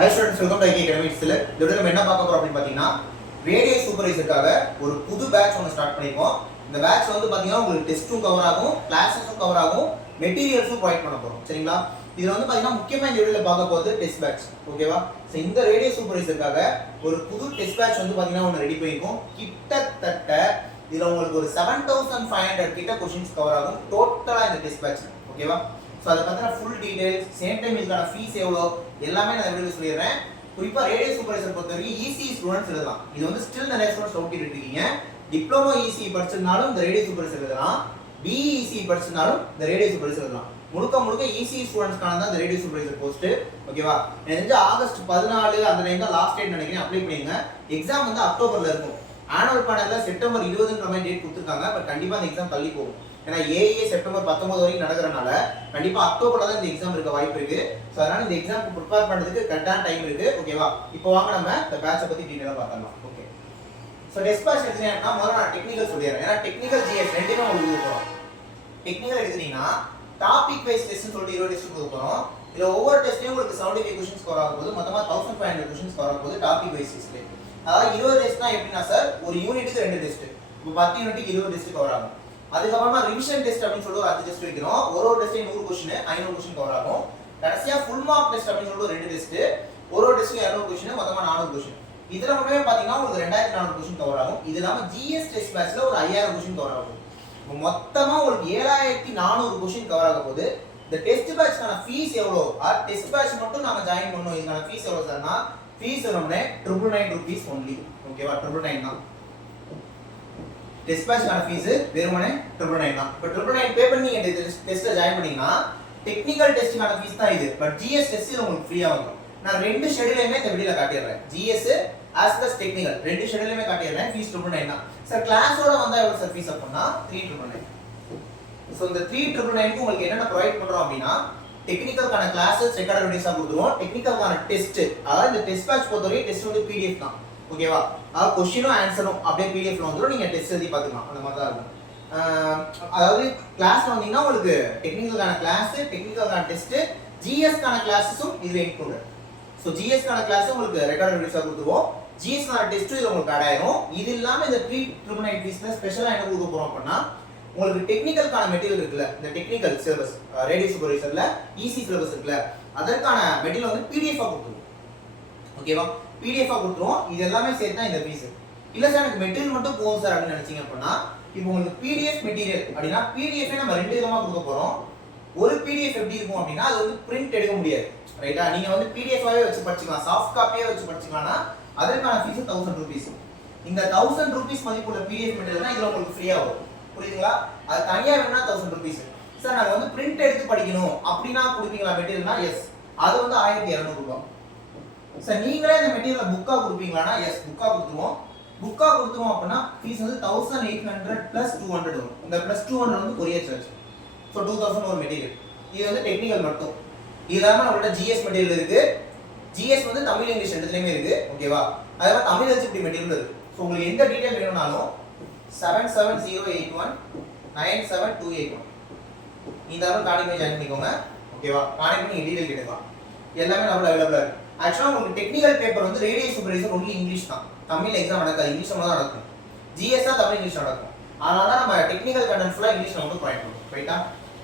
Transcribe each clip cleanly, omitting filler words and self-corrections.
Hi students, welcome to IK Academy. இந்த வீடியோல நம்ம என்ன பார்க்க போறோம் அப்படினு பாத்தீங்கன்னா ரேடியோ சூப்பர்வைசருக்காக ஒரு புது பேட்ச் ஒன்னு ஸ்டார்ட் பண்ணிருக்கோம். இந்த பேட்ச் வந்து பாத்தீங்கன்னா உங்களுக்கு டெஸ்டும் கவர் ஆகும், கிளாसेसும் கவர் ஆகும், மெட்டீரியல்ஸும் ப்ரொவைட் பண்ண போறோம். சரிங்களா? இதுல வந்து பாத்தீங்கன்னா முக்கியமா இந்த வீடியோல பார்க்க போறது டெஸ்ட் பேட்ச். ஓகேவா? சோ இந்த ரேடியோ சூப்பர்வைசருக்காக ஒரு புது டெஸ்ட் பேட்ச் வந்து பாத்தீங்கன்னா ஒன்னு ரெடி பண்ணிருக்கோம். கிட்டத்தட்ட இதுல உங்களுக்கு ஒரு 7500 கிட்ட क्वेश्चंस கவர் ஆகும் டோட்டலா இந்த டெஸ்ட் பேட்ச். ஓகேவா? சோ அத பத்தின full details, same time இதுக்கான ஃபீஸ் எவ்வளவு எல்லாமே நான் வீடியோல சொல்லிறேன். குறிப்பா ரேடியோ சூப்பர்வைசர் பொறுத்தவரைக்கும் ஈசி ஸ்டூடண்ட்ஸ் எழுதலாம். இது வந்து ஸ்டில் நிறைய ஸ்டூடண்ட்ஸ் டவுட் இருக்கீங்க. டிப்ளமோ ஈசி படிச்சிருந்தாலும் இந்த ரேடியோ சூப்பர்வைசர் எழுதலாம். பிஇசி படிச்சிருந்தாலும் இந்த ரேடியோ சூப்பர்வைசர் எழுதலாம். முழுக்க ஈசி ஸ்டூடண்ட்ஸ்க்கான தான் இந்த ரேடியோ சூப்பர்வைசர் போஸ்ட். ஓகேவா? எனக்கு ஆகஸ்ட் 14 அந்த டைம் தான் லாஸ்ட் டேட் நினைக்கிறேன் அப்ளை பண்ணுங்க. எக்ஸாம் வந்து அக்டோபர்ல இருக்கும். ஆனுவல் பேனல்ல செப்டம்பர் 20ன்ற மாதிரி டேட் கொடுத்திருக்காங்க. பட் கண்டிப்பா இந்த எக்ஸாம் தள்ளி போகும். ஏன்னா ஏஏ செப்டம்பர் 19 வரைக்கும் நடக்கறனால கண்டிப்பா அக்டோபர்ல தான் இந்த எக்ஸாம் இருக்க வாய்ப்பு இருக்கு. சோ அதனால இந்த எக்ஸாம்க்கு ப்ரிப்பேர் பண்றதுக்கு கரெக்ட்டான டைம் இருக்கு. ஓகேவா? இப்போ வாங்க நம்ம இந்த பேட்சை பத்தி டீடைலா பார்க்கலாம். ஓகே. சோ டெஸ்ட் பேட்ச் எடுத்தீங்கன்னா முதல்ல நான் டெக்னிக்கல் சொல்லிறேன். ஏன்னா டெக்னிக்கல் ஜிஎஸ் ரெண்டுமே உங்களுக்கு கொடுக்குறோம். டெக்னிக்கல் எடுத்தீங்கன்னா டாபிக் வைஸ் டெஸ்ட்னு சொல்லிட்டு 20 டெஸ்ட் கொடுக்குறோம். இதுல ஒவ்வொரு டெஸ்ட்லயும் உங்களுக்கு 75 क्वेश्चंस கவர் ஆகும் போது மொத்தமா 1500 क्वेश्चंस கவர் ஆகும் போது டாபிக் வைஸ் டெஸ்ட்ல. அதாவது 20 டெஸ்ட்னா எப்படின்னா சார் ஒரு யூனிட்டுக்கு 2 டெஸ்ட். இப்போ 10 யூனிட்டுக்கு 20 டெஸ்ட் கவர் ஆகும். அதுக்கப்புறமா ரிவிஷன் டெஸ்ட் அப்படின்னு சொல்லிட்டு ஒரு 5 டெஸ்ட் வைக்கிறோம். ஒரு டெஸ்ட்ல 100 क्वेश्चन 500 क्वेश्चन கவர் ஆகும். கடைசியா ஃபுல் மார்க் டெஸ்ட் அப்படின்னு சொல்லிட்டு 2 டெஸ்ட். ஒரு டெஸ்ட்ல 200 क्वेश्चन மொத்தமா 400 क्वेश्चन. இதுல மட்டுமே பாத்தீங்கன்னா உங்களுக்கு 2400 क्वेश्चन கவர் ஆகும். இது இல்லாம ஜிஎஸ் டெஸ்ட் பேட்ச்ல ஒரு 5000 क्वेश्चन கவர் ஆகும். மொத்தமா உங்களுக்கு 7400 क्वेश्चन கவர் ஆக போகுது. இந்த டெஸ்ட் பேட்ச்க்கான ஃபீஸ் எவ்வளவு? டெஸ்ட் பேட்ச் மட்டும் நாம ஜாயின் பண்ணனும். இதுக்கான ஃபீஸ் எவ்வளவு சார்னா ஃபீஸ் வரணும்னே 999 rupees only. ஓகேவா? 999 தான். டெஸ்ட் பேட்ச்க்கான ஃபீஸ் வெறுமனே 999 தான். இப்போ 999 பே பண்ணி நீங்க டெஸ்ட்ல ஜாயின் பண்ணீங்கன்னா டெக்னிக்கல் டெஸ்ட்க்கான ஃபீஸ் தான் இது. பட் ஜிஎஸ் டெஸ்ட் உங்களுக்கு ஃப்ரீயா வரும். நான் ரெண்டு ஷெட்யூலையுமே இந்த வீடியோல காட்டிடுறேன். GS as well as technical ரெண்டு ஷெட்யூலையுமே காட்டிடுறேன். ஃபீஸ் 999 தான். சார் கிளாஸோட வந்தா எவ்வளவு சார் ஃபீஸ் அப்படினா 3999. சோ இந்த 3999 க்கு உங்களுக்கு என்னென்ன ப்ரொவைட் பண்றோம் அப்படினா டெக்னிக்கல்கான கிளாसेस ரெக்கார்டட் வீடியோஸா கொடுத்துருவோம். டெக்னிக்கல்கான டெஸ்ட் அதாவது இந்த டெஸ்ட் பேட்ச் பொறுத்தவரை டெஸ்ட் வந்து பிடிஎஃப் தான். ஓகேவா? அதாவது क्वेश्चनனும் ஆன்சரும் அப்படியே பிடிஎஃப்ல வந்துரும். நீங்க டெஸ்ட் எழுதி பார்த்துக்கலாம். அந்த மாதிரி தான் இருக்கும். அதாவது கிளாஸ்ல வந்தீங்கன்னா உங்களுக்கு டெக்னிக்கல்கான கிளாஸ், டெக்னிக்கல்கான டெஸ்ட், ஜிஎஸ்கான கிளாसेसும் இதுல இன்க்ளூடட். சோ ஜிஎஸ்கான கிளாஸ் உங்களுக்கு ரெக்கார்டட் வீடியோஸா கொடுத்துருவோம். ஜிஎஸ்கான டெஸ்ட் இதுல உங்களுக்கு ஆட் ஆயிரும். இது இல்லாம இந்த 3999 ஃபீஸ்ல ஸ்பெஷலா என்ன கொடுக்க போறோம் அப்படினா உங்களுக்கு டெக்னிக்கல்கான மெட்டீரியல் இருக்குல, இந்த டெக்னிக்கல் சிலபஸ் ரேடியோ சூப்பர்வைசர்ல ஈசி சிலபஸ் இருக்குல, அதற்கான மெட்டீரியல் வந்து பிடிஎஃப் ஆ கொடுத்துருவோம். ஓகேவா? பிடிஎஃப் ஆ கொடுத்துருவோம். இது எல்லாமே சேர்த்து தான் இந்த ஃபீஸ். இல்ல சார் எனக்கு மெட்டீரியல் மட்டும் போதும் சார் அப்படின்னு நினைச்சீங்க அப்படின்னா இப்போ உங்களுக்கு பிடிஎஃப் மெட்டீரியல் அப்படினா பிடிஎஃப் நம்ம ரெண்டு விதமா கொடுக்க போறோம். ஒரு பிடிஎஃப் எப்படி இருக்கும் அப்படினா அது வந்து பிரிண்ட் எடுக்க முடியாது. ரைட்டா? நீங்க வந்து பிடிஎஃப் ஆவே வச்சு படிச்சுக்கலாம், சாஃப்ட் காப்பியே வச்சு படிச்சுக்கலாம்னா அதற்கான ஃபீஸ் 1000 rupees. இந்த 1000 rupees மதிப்புள்ள பிடிஎஃப் மெட்டீரியல் தான் இதுல உங்களுக்கு ஃப்ரீயா வரும். புரியுதுங்களா? அது தனியா வேணும்னா 1000 rupees. சார் நான் வந்து பிரிண்ட் எடுத்து படிக்கணும் அப்படினா கொடுப்பீங்களா மெட்டீரியல்னா? எஸ். அது வந்து 1200 ரூபாய். சார் நீங்களே இந்த மெட்டீரியலை புக்கா கொடுப்பீங்களானா? எஸ், புக்கா கொடுத்துருவோம். புக்கா கொடுத்துருவோம் அப்படின்னா ஃபீஸ் வந்து 1800 plus 200 வரும். இந்த plus 200 வந்து கொரியர் சார்ஜ். ஸோ 2000 ஒரு மெட்டீரியல். இது வந்து டெக்னிக்கல் மட்டும். இல்லாம நம்மள்ட்ட ஜிஎஸ் மெட்டீரியல் இருக்கு. ஜிஎஸ் வந்து தமிழ் இங்கிலீஷ் ரெண்டுலயுமே இருக்கு. ஓகேவா? அதே மாதிரி தமிழ் எலிஜிபிலிட்டி மெட்டீரியல் இருக்கு. ஸோ உங்களுக்கு எந்த டீடைல் வேணும்னாலும் 77081 97281 இந்த நம்பர் கான்டாக்ட் பண்ணி ஜாயின் பண்ணிக்கோங்க. ஓகேவா? கான்டாக்ட் பண்ணி டீடைல் கேட்டுக்கலாம். எல்லாமே நம்மள அவைலபிளா இருக்கு. ஆக்சுவலா உங்களுக்கு டெக்னிக்கல் பேப்பர் வந்து ரேடியோ சூப்பர்வைசர் ஒன்லி இங்கிலீஷ் தான். தமிழ் எக்ஸாம் நடக்காது, இங்கிலீஷ்ல தான் நடக்கும். ஜிஎஸ் தமிழ் இங்கிலீஷ் நடக்கும். அதனால தான் நம்ம டெக்னிக்கல் கண்டென்ட் ஃபுல்லா இங்கிலீஷ்ல மட்டும் ப்ரொவைட் பண்ணுவோம். ரைட்டா?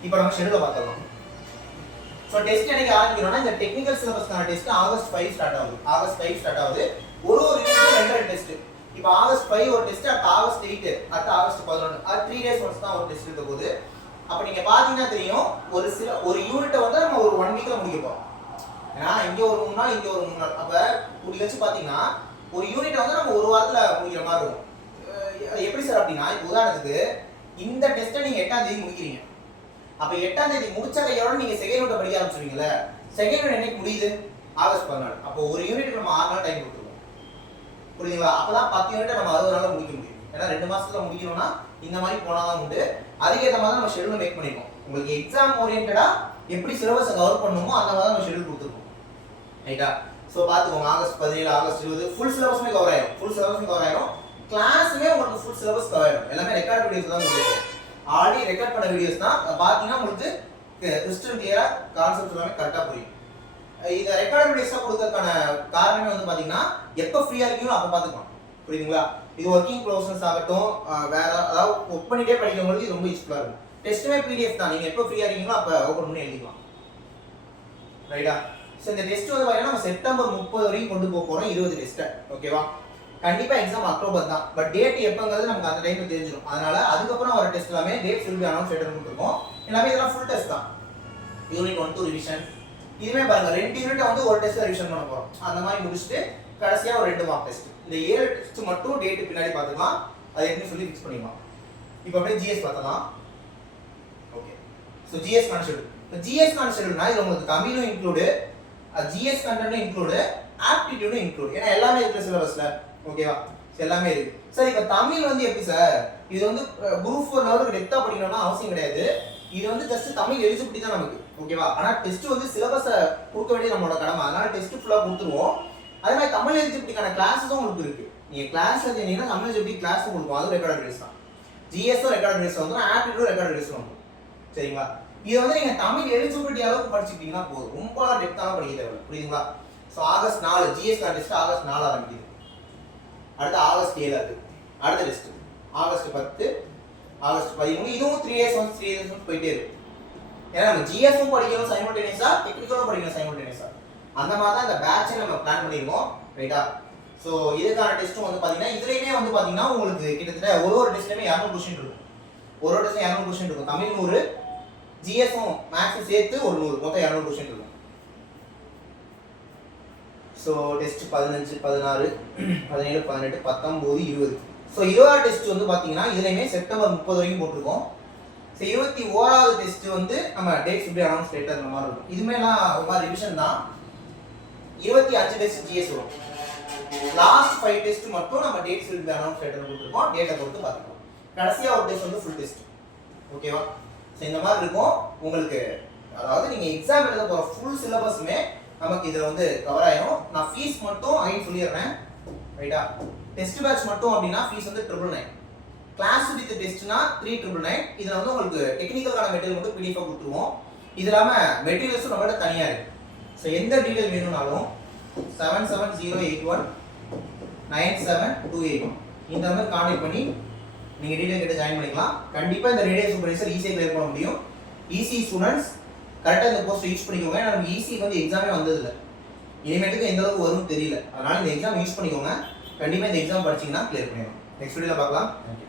இப்போ நம்ம ஷெட்யூல பார்க்கலாம். சோ டெஸ்ட் என்னைக்கு ஆரம்பிக்கிறோம்னா இந்த டெக்னிக்கல் சிலபஸ்க்கான டெஸ்ட் ஆகஸ்ட் 5 ஸ்டார்ட் ஆகுது. ஆகஸ்ட் 5 ஸ்டார்ட் ஆகுது. ஒரு யூனிட்க்கு 2 டெஸ்ட். இப்போ ஆகஸ்ட் 5 ஒரு டெஸ்ட், அடுத்து ஆகஸ்ட் 8, அடுத்து ஆகஸ்ட் 11. அது 3 days ஒன்ஸ் தான் ஒரு டெஸ்ட் இருக்க போகுது. அப்ப நீங்க பாத்தீங்கன்னா தெரியும் ஒரு யூனிட்டை வந்து நம்ம ஒரு 1 வீக்ல முடிக்க போறோம். ஏன்னா இங்க ஒரு 3 நாள், இங்க ஒரு 3 நாள். அப்ப கூடி வச்சு பாத்தீங்கன்னா ஒரு யூனிட்டை வந்து நம்ம ஒரு வாரத்துல முடிக்கிற மாதிரி இருக்கும். எப்படி சார் அப்படின்னா இப்போ உதாரணத்துக்கு இந்த டெஸ்ட்டை நீங்க 8ஆம் தேதி முடிக்கிறீங்க. அப்ப 8ஆம் தேதி முடிச்ச கையோட நீங்க செகண்ட் யூனிட் படிக்க ஆரம்பிச்சுவீங்கல்ல. செகண்ட் யூனிட் என்னைக்கு முடியுது? ஆகஸ்ட் 14. அப்போ ஒரு யூனிட்க்கு நம்ம 6 நாள் டைம் கொடுத்துருவோம். புரியுதுங்களா? அப்பதான் 10 யூனிட் நம்ம 60 நாள்ல முடிக்க முடியும். ஏன்னா 2 மாசத்துல முடிக்கணும்னா இந்த மாதிரி போனாதான் உண்டு. அதுக்கேற்ற மாதிரி நம்ம ஷெட்யூல் மேக் பண்ணிருக்கோம். உங்களுக்கு எக்ஸாம் ஓரியன்டா எப்படி சிலபஸை கவர் பண்ணணுமோ அந்த மாதிரி நம்ம ஷெட்யூல் கொடுத்துருக்கோம். ரைட்டா? சோ பாத்துக்கோங்க. ஆகஸ்ட் 17, ஆகஸ்ட் 20 ஃபுல் சிலபஸ்மே கவர் ஆயிடும். ஃபுல் சிலபஸ்மே கவர் ஆயிடும். கிளாஸ்மே உங்களுக்கு ஃபுல் சிலபஸ் கவர் ஆயிடும். எல்லாமே ரெக்கார்ட் வீடியோஸ் தான் கொடுத்துருக்கோம். ஆல்ரெடி ரெக்கார்ட் பண்ண வீடியோஸ் தான். பாத்தீங்கன்னா உங்களுக்கு கிறிஸ்டியன் கிளியரா கான்செப்ட் எல்லாமே கரெக்டா புரியும். இதை ரெக்கார்டட் டேஸாக கொடுக்கறதுக்கான காரணமே வந்து பார்த்தீங்கன்னா எப்போ ஃப்ரீயாக இருக்கீங்களோ அப்போ பார்த்துக்கலாம். புரியுதுங்களா? இது ஒர்க்கிங் ப்ரொஃபஷனல்ஸ் ஆகட்டும், வேற அதாவது ஒர்க் பண்ணிட்டே படிக்கிறவங்களுக்கு இது ரொம்ப யூஸ்ஃபுல்லாக இருக்கும். டெஸ்ட்டுமே பிடிஎஃப் தான், நீங்கள் எப்போ ஃப்ரீயாக இருக்கீங்களோ அப்போ ஓப்பன் பண்ணி எழுதிக்கலாம். ரைட்டா? ஸோ இந்த டெஸ்ட் வந்து பார்த்தீங்கன்னா நம்ம செப்டம்பர் 30 வரைக்கும் கொண்டு போக போகிறோம், 20 டெஸ்ட்டை. ஓகேவா? கண்டிப்பாக எக்ஸாம் அக்டோபர் தான், பட் டேட் எப்போங்கிறது நமக்கு அந்த டைமில் தெரிஞ்சிடும். அதனால அதுக்கப்புறம் வர டெஸ்ட் எல்லாமே டேட் சொல்லி அனௌன்ஸ் கொடுத்துருக்கோம். எல்லாமே இதெல்லாம் ஃபுல் டெஸ்ட் தான். Unit 1 2 revision. இதுவே பாருங்க 2 யூனிட் வந்து ஒரு டெஸ்ட்ல ரிவிஷன் பண்ண போறோம். அந்த மாதிரி முடிச்சிட்டு கடைசியா ஒரு 2 மார்க் டெஸ்ட். இந்த 7 டெஸ்ட் மட்டும் டேட் பின்னாடி பார்த்துக்கலாம், அது என்ன சொல்லி ஃபிக்ஸ் பண்ணிக்கலாம். இப்போ அப்படியே ஜிஎஸ் பார்த்தலாம். Okay, so GS concept. இப்போ ஜிஎஸ் கான்செப்ட்னா இது உங்களுக்கு தமிழும் இன்க்ளூடு, ஜிஎஸ் கண்டென்ட்டும் இன்க்ளூடு, ஆப்டிடியூடும் இன்க்ளூடு. ஏன்னா எல்லாமே இருக்கு சிலபஸ்ல. ஓகேவா? எல்லாமே இருக்கு. சார் இப்போ தமிழ் வந்து எப்படி சார்? இது வந்து குரூப் 4 லெவலுக்கு டெப்தா படிக்கணும்னா அவசியம் கிடையாது. இது வந்து ஜஸ்ட் தமிழ் எலிஜிபிலிட்டி தான் நமக்கு. ஓகேவா? ஆனா டெஸ்ட் வந்து சிலபஸை கொடுக்க வேண்டியது நம்மளோட கடமை. அதனால டெஸ்ட் ஃபுல்லா கொடுத்துருவோம். அதே மாதிரி தமிழ் எலிஜிபிலிட்டிக்கான கிளாஸஸும் உங்களுக்கு இருக்கு. நீங்க கிளாஸ் எழுதினீங்கன்னா தமிழ் எலிஜிபிலிட்டி கிளாஸும் கொடுப்போம். அது ரெக்கார்டட் டேஸ் தான். ஜிஎஸும் ரெக்கார்டட் டேஸ் வந்துடும், ஆப்டிடியூடும் ரெக்கார்டட் டேஸ் வந்துடும். சரிங்களா? இது வந்து நீங்க தமிழ் எலிஜிபிலிட்டி அளவுக்கு படிச்சுக்கிட்டீங்கன்னா போதும், ரொம்ப டெப்த்தான படிக்க தேவை. புரியுதுங்களா? So August 4 GS test August 4 ஆரம்பிக்குது. அடுத்து ஆகஸ்ட் 7 ஆகுது. அடுத்த டெஸ்ட் ஆகஸ்ட் 10, ஆகஸ்ட் 13. இதுவும் 3 days வந்து 3 days வந்து போயிட்டே இருக்கு. ஏன்னா நம்ம ஜிஎஸும் படிக்கணும் சைமல்டேனியஸா, டெக்னிக்கலும் படிக்கணும் சைமல்டேனியஸா. அந்த மாதிரி தான் இந்த பேட்சை நம்ம பிளான் பண்ணியிருக்கோம். ரைட்டா? ஸோ இதுக்கான டெஸ்ட்டும் வந்து பார்த்தீங்கன்னா இதுலேயுமே வந்து பார்த்தீங்கன்னா உங்களுக்கு கிட்டத்தட்ட ஒரு டெஸ்ட்லையுமே 200 கொஸ்டின் இருக்கும். ஒரு டெஸ்ட்லையும் 200 கொஸ்டின் இருக்கும். தமிழ் 100, ஜிஎஸும் மேக்ஸும் சேர்த்து ஒரு 100, மொத்தம் 200 கொஸ்டின் இருக்கும். So test 15, 16, 17, 18, 19, 20. ஸோ 20வது டெஸ்ட் வந்து பார்த்தீங்கன்னா இதுலையுமே செப்டம்பர் 30 வரைக்கும் போட்டிருக்கோம். ஸோ 21வது டெஸ்ட் வந்து நம்ம டேட்ஸ் இப்படி அனௌன்ஸ் டேட் அந்த மாதிரி இருக்கும். இதுமேலாம் ஒரு மாதிரி ரிவிஷன் தான். 25 டெஸ்ட் ஜிஎஸ் வரும். லாஸ்ட் 5 டெஸ்ட் மட்டும் நம்ம டேட்ஸ் இப்படி அனௌன்ஸ் டேட் கொடுத்துருக்கோம். டேட்டை பொறுத்து பார்த்துக்கலாம். கடைசியாக ஒரு டெஸ்ட் வந்து ஃபுல் டெஸ்ட். ஓகேவா? ஸோ இந்த மாதிரி இருக்கும் உங்களுக்கு. அதாவது நீங்கள் எக்ஸாம் எழுத போகிற ஃபுல் சிலபஸுமே நமக்கு இதில் வந்து கவர் ஆயிடும். நான் ஃபீஸ் மட்டும் அகைன் சொல்லிடுறேன். ரைட்டா? டெஸ்ட் பேட்ச் மட்டும் அப்படின்னா ஃபீஸ் வந்து 999. கிளாஸ் வித் டெஸ்ட்னா 3999. இதில் வந்து உங்களுக்கு டெக்னிக்கலான மெட்டீரியல் மட்டும் பிடிஎஃபாக கொடுத்துருவோம். இது இல்லாமல் மெட்டீரியல்ஸும் நம்மகிட்ட தனியாக இருக்குது. ஸோ எந்த டீட்டெயில் வேணும்னாலும் 7708197281 இந்த மாதிரி கான்டெக்ட் பண்ணி நீங்கள் டீட்டெயில் கிட்ட ஜாயின் பண்ணிக்கலாம். கண்டிப்பாக இந்த ரேடியோ சூப்பர்வைசர் ஈஸியாக கிளியர் பண்ண முடியும். ஈஸி ஸ்டூடெண்ட்ஸ் கரெக்டாக இந்த கோர்ஸ் யூஸ் பண்ணிக்கோங்க. ஏன்னா நமக்கு ஈஸிக்கு வந்து எக்ஸாமே வந்ததில்லை, இனிமேட்டுக்கு எந்த அளவுக்கு வரும்னு தெரியல. அதனால இந்த எக்ஸாம் யூஸ் பண்ணிக்கோங்க. கண்டிப்பாக இந்த எக்ஸாம் படிச்சிங்கன்னா கிளியர் பண்ணிடலாம். நெக்ஸ்ட் வீடியோவில் பார்க்கலாம். தேங்க்யூ.